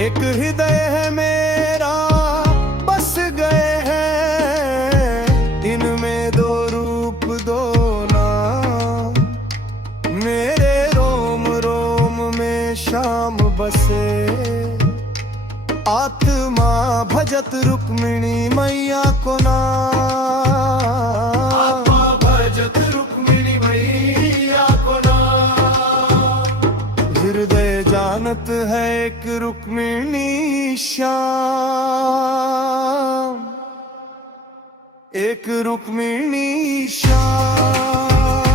एक हृदय है मेरा, बस गए हैं इनमें दो रूप दो नाम। मेरे रोम रोम में श्याम बसे, आत्मा भजत रुक्मिणी मैया को नाम। आत्मा भजत रुक्मिणी मैया को नाम। हृदय जानत है एक रुक्मिणी श्याम, एक रुक्मिणी श्याम।